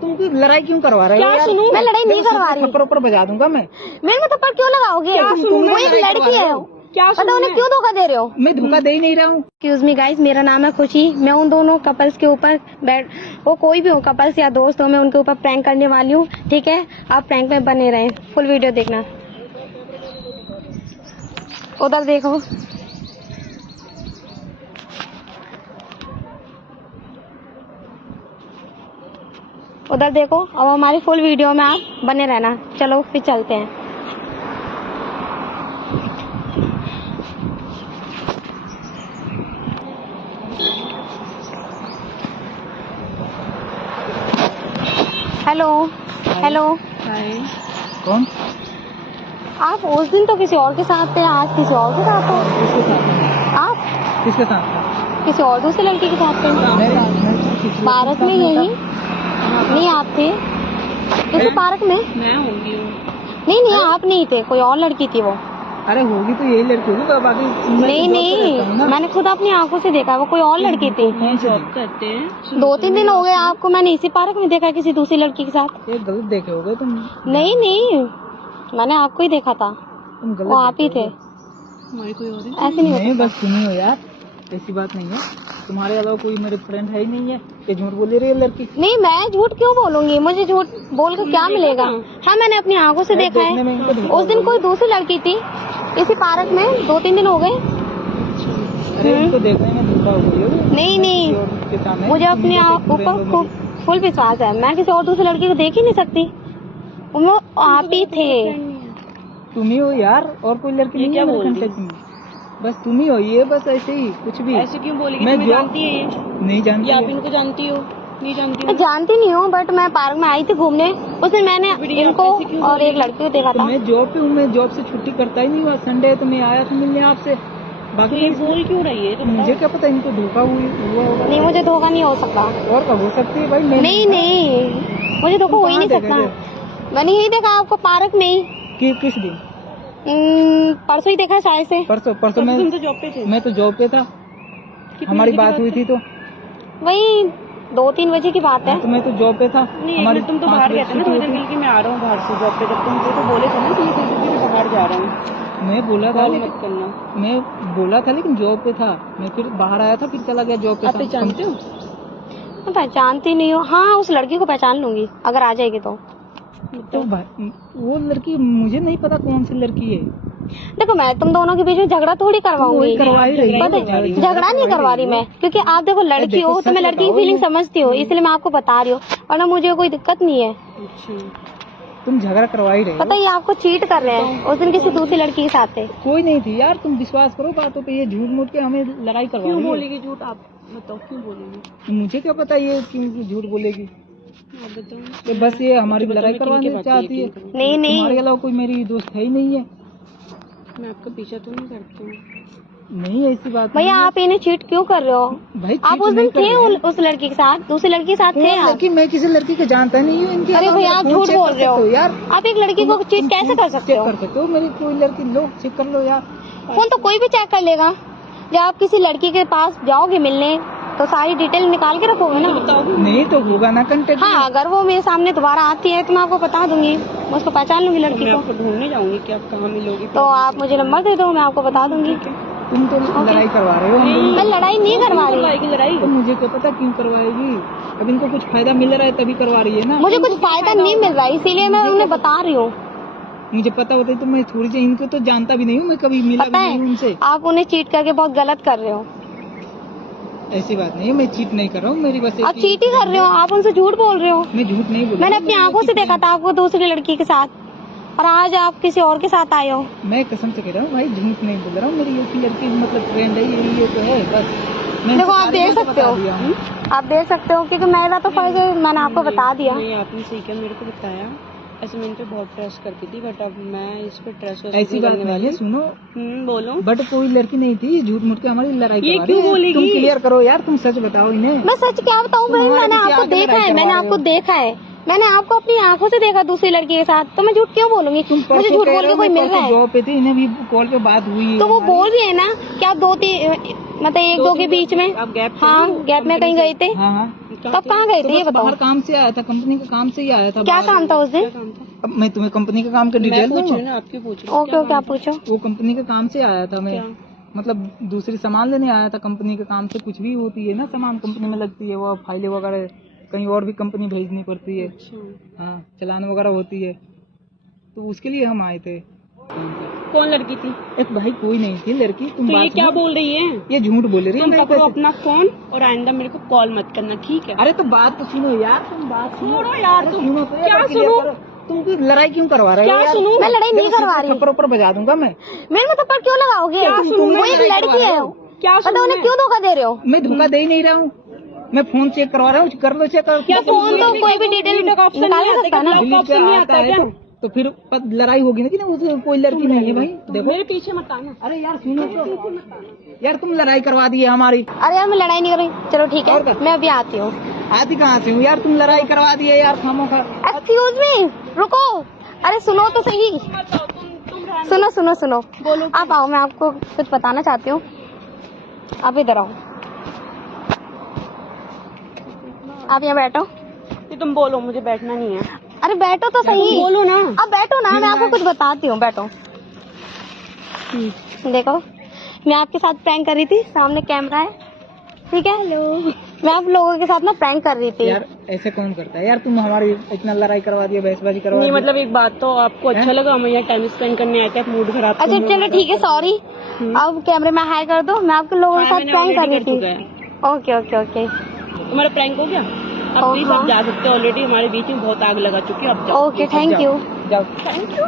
तुम लड़ाई क्यों करवा रहे हो? क्या सुनूं? मैं लड़ाई नहीं करवा रही। थप्पड़ ऊपर बजा दूंगा मैं। मेरे में थप्पड़ क्यों लगाओगे? वो एक लड़की है, क्या पता उन्हें क्यों धोखा दे रहे हो? मैं धोखा दे ही नहीं रहा हूँ। एक्सक्यूज मी गाइस, मेरा नाम है खुशी। मैं उन दोनों कपल्स के ऊपर वो कोई भी हो, कपल्स या दोस्त हो, मैं उनके ऊपर प्रैंक करने वाली हूँ। ठीक है, आप प्रैंक में बने रहें, फुल वीडियो देखना। उधर देखो, उधर देखो। अब हमारी फुल वीडियो में आप बने रहना। चलो फिर चलते हैं। Hello hello. कौन? आप उस दिन तो किसी और के साथ थे, आज किसी और के साथ हो। किसके साथ? आप किसके साथ? किसी और दूसरी लड़की के साथ थे। पार्क में यही? नहीं आप थे किसी पार्क में? मैं होंगी। नहीं आप नहीं थे, कोई और लड़की थी वो। अरे होगी तो यही लड़की होगी, बाकी नहीं, मैंने खुद अपनी आंखों से देखा, वो कोई और लड़की थी। जॉब करते हैं। 2-3 दिन हो गए आपको, मैंने इसी पार्क में देखा किसी दूसरी लड़की के साथ। ये गलत देखे होगे तुम। नहीं, मैंने आपको ही देखा था, तुम गलत वो आप ही थे। हमारी कोई और ऐसे नहीं होता। बस सुनी हो यार, ऐसी बात नहीं है। तुम्हारे अलावा कोई मेरे फ्रेंड है ही नहीं है। ये झूठ बोल रही है लड़की। नहीं, मैं झूठ क्यों बोलूंगी? मुझे झूठ बोल कर क्या मिलेगा? हाँ, मैंने अपनी आंखों से देखा है। उस दिन कोई दूसरी लड़की थी इसी पार्क में, 2-3 दिन हो गए। अरे इनको देखने में धोखा हो गई होगी। नहीं, मुझे अपने ऊपर फुल विश्वास है। मैं किसी और दूसरी लड़की को देख ही नहीं सकती। वो आप ही थे। तुम ही हो यार, और कोई लड़की नहीं है मेरे कांटेक्ट में। बस तुम ही हो। ये बस ऐसे ही कुछ भी। ऐसे क्यों बोलेगी? मैं जानती है ये? नहीं जानती। आप इनको जानती हो? नहीं जानती मैं जानती नहीं हूँ, बट मैं पार्क में आई थी घूमने। उस दिन मैंने इनको और एक लड़की को देखा था। मैं जॉब पे हूँ, मैं जॉब से छुट्टी करता ही नहीं हुआ। संडे है तो मैं आया था मिलने आपसे। बाकी ये बोल क्यों रही है? तो मुझे क्या पता इनको धोखा हुआ होगा। नहीं, मुझे धोखा नहीं हो सकता। और कब हो सकती है भाई? नहीं, मुझे धोखा हो ही नहीं सकता। मैंने यही देखा आपको पार्क में ही। किस दिन? परसों ही देखा शायद से। परसों मैं तो जॉब पे थे। मैं तो जॉब पे था। हमारी बात हुई थी तो वही 2-3 बजे की बात है। तो मैं तो जॉब पे था। नहीं, तुम तो बाहर गए थे ना, थोड़ी देर के मैं आ रहा हूँ बाहर से जॉब पे। जब तुम तो बोले थे ना कि मैं बाहर जा रहा हूँ। मैं बोला था मत करना। मैं बोला था लेकिन जॉब पे था। मैं फिर बाहर आया था, फिर चला गया जॉब पे। आप पहचानते हो? मैं पहचानती नहीं हूँ। हाँ, उस लड़की को पहचान लूंगी अगर आ जाएगी तो वो लड़की मुझे नहीं पता कौन सी लड़की है। देखो, मैं तुम दोनों के बीच में झगड़ा थोड़ी करवाऊंगी। झगड़ा नहीं करवा रही मैं, क्योंकि आप देखो लड़की हो तो मैं लड़की की फीलिंग समझती हूँ, इसलिए मैं आपको बता रही हूँ। और मुझे कोई दिक्कत नहीं है। तुम झगड़ा करवा ही रहे हो। पता है आपको चीट कर रहे हैं। उस दिन किसी दूसरी लड़की के साथ थे। कोई नहीं थी यार, तुम विश्वास करो बातों पे। ये झूठ मूठ के हमें लड़ाई करवा रही है। क्यों बोलेगी झूठ? आप बताओ क्यों बोलेगी? मुझे क्या पता ये क्यों झूठ बोलेगी। आप बताओ। तो बस ये हमारी लड़ाई करवानी चाहती है। नहीं, तुम्हारे अलावा कोई मेरी दोस्त है ही नहीं है। मैं आपका पीछा तो नहीं करती हूँ। नहीं, ऐसी बात भैया आप इन्हें चीट क्यों कर रहे हो? भाई आप उस दिन थे उस लड़की के साथ, दूसरी लड़की के साथ थे आप। लड़की मैं किसी लड़की को जानता नहीं हूँ। इनके अरे भैया आप झूठ बोल रहे हो यार। आप एक लड़की को चीट कैसे कर सकते हो? कर सकते हो मेरी कोई लड़की? लो चेक कर लो यार। फोन तो कोई भी चेक कर लेगा। जब आप किसी लड़की के पास जाओगे मिलने तो सारी डिटेल निकाल के रखोगे ना। नहीं तो होगा ना कंटेक्ट। हाँ, अगर वो मेरे सामने दोबारा आती है तो मैं आपको बता दूंगी, मैं उसको पहचान लूंगी लड़की मैं को। आपको ढूंढने जाऊंगी कि आप कहाँ मिलोगी। तो आप मुझे नंबर दे दो, मैं आपको बता दूंगी। तुम तो लड़ाई करवा रहे हो। मैं लड़ाई नहीं करवा रही। लड़ाई तो मुझे क्या पता क्यों करवाएगी। अब इनको कुछ फायदा मिल रहा है तभी करवा रही है ना। मुझे कुछ फायदा नहीं मिल रहा है, इसीलिए मैं उन्हें बता रही हूँ। मुझे पता होता है तो मैं थोड़ी सी इनको तो जानता भी नहीं हूँ। मैं कभी मिला भी नहीं हूँ उनसे। आप उन्हें चीट करके बहुत गलत कर रहे हो। ऐसी बात नहीं है, मैं चीट नहीं कर रहा हूँ। मेरी बस आप चीट ही कर रहे हो, आप उनसे झूठ बोल रहे हो। मैं झूठ नहीं बोल रहा। मैंने अपनी आंखों से देखा था आपको दूसरी लड़की के साथ, और आज आप किसी और के साथ आए हो। मैं कसम से कह रहा हूँ भाई, झूठ नहीं बोल रहा हूँ। मेरी एक ही लड़की मतलब फ्रेंड है, ये तो है बस। देखो आप देख सकते हो, आप देख सकते हो, क्योंकि मेरा तो फर्ज है, मैंने आपको बता दिया। नहीं, आपने सही किया, मेरे को बताया। ऐसे मैं इन पे बहुत ट्रस्ट करती थी, बट अब मैं इस पे ट्रस्ट ऐसी बात नहीं है। सुनो, बोलो। बट कोई लड़की नहीं थी, झूठ मूठ के हमारी लड़ाई ये क्यों बोलेगी? तुम क्लियर करो यार, तुम सच बताओ इन्हें। मैं सच क्या बताऊँ भाई? मैंने आपको देखा है, मैंने आपको देखा है, मैंने आपको अपनी आंखों से देखा दूसरी लड़की के साथ, तो मैं झूठ क्यों बोलूंगी? मुझे झूठ बोल के कोई मिल रहा है? जॉब पे थे, इन्हें भी कॉल पे बात हुई तो वो बोल रही है ना कि आप 2-3 मतलब 1-2 के बीच में, हाँ गैप में कहीं गए थे। हाँ, तब कहाँ गए थे ये बताओ? बाहर काम से आया था, कंपनी के काम से ही आया था। क्या काम था उस दिन? अब मैं तुम्हें कंपनी के काम का डिटेल दूँ? आपकी पूछ रही ओके ओके, आप पूछो। वो कंपनी के काम से आया था मैं, मतलब दूसरी सामान लेने आया था कंपनी के काम से। कुछ भी होती है ना सामान कंपनी में लगती है, वो फाइलें वगैरह कहीं और भी कंपनी भेजनी पड़ती है। हाँ, चलान वगैरह होती है, तो उसके लिए हम आए थे। कौन लड़की थी? एक भाई कोई नहीं थी लड़की। तुम तो ये बात क्या सुनो। बोल रही है? ये झूठ बोल रही है। तुम नहीं, पकड़ो कैसे? अपना फोन और आइंदा मेरे को कॉल मत करना, ठीक है? अरे तो बात तो सुनो यार, तुम बात छोड़ो यार, अरे तुम सुनो तो, क्या एक बार clear सुनो? करो। तुम क्यों लड़ाई क्यों करवा रहे हो क्या यार? सुनूं? मैं लड़ाई नहीं करवा रही। थप्पड़ ऊपर बजा दूंगा मैं। मेरे में थप्पड़ क्यों लगाओगे? क्या सुनूं वो मैं? एक लड़की है, क्या पता सुनूं उन्हें मैं? क्यों धोखा दे रहे हो? मैं धोखा दे ही नहीं रहा हूँ, मैं फोन चेक करवा रहा हूँ। कर लो चेक। क्या फोन तो कोई भी डिटेल निकाल सकता है ना। ऑप्शन नहीं आता क्या? तो फिर लड़ाई होगी ना कि नहीं, कोई लड़की नहीं है भाई। देखो मेरे पीछे मत आना। अरे यार सुनो तो, यार तुम लड़ाई करवा दी है हमारी। अरे यार मैं लड़ाई नहीं कर रही। चलो ठीक और है, क्या? मैं अभी आती हूँ। आती कहाँ से हूँ यार, तुम लड़ाई करवा दी है यार खामोखा। एक्सक्यूज मी, रुको। अरे सुनो तो सही। सुनो सुनो सुनो, बोलो। आप आओ, मैं आपको कुछ बताना चाहती हूँ। आप इधर आओ, आप यहाँ बैठो। ये तुम बोलो, मुझे बैठना नहीं है। अरे बैठो तो सही। बोलो ना। अब बैठो ना, मैं आपको कुछ बताती हूँ, बैठो। देखो, मैं आपके साथ प्रैंक कर रही थी, सामने कैमरा है, ठीक है? हेलो, मैं आप लोगों के साथ ना प्रैंक कर रही थी। यार ऐसे कौन करता है यार, तुम हमारी इतना लड़ाई करवा दी, बहसबाजी करवा नहीं दी। मतलब एक बात तो आपको अच्छा लगा, हम यहाँ टाइम स्पेंड करने आए थे, मूड खराब। अच्छा चलो ठीक है, सॉरी। अब कैमरे में हाई कर दो, मैं आपके लोगों के साथ प्रैंक कर रही थी। ओके ओके ओके, तुम्हारा प्रैंक हो गया? अब प्लीज आप जा सकते हो, ऑलरेडी हमारे बीच में बहुत आग लगा चुकी है, अब जाओ। Okay, thank you. जाओ। Thank you.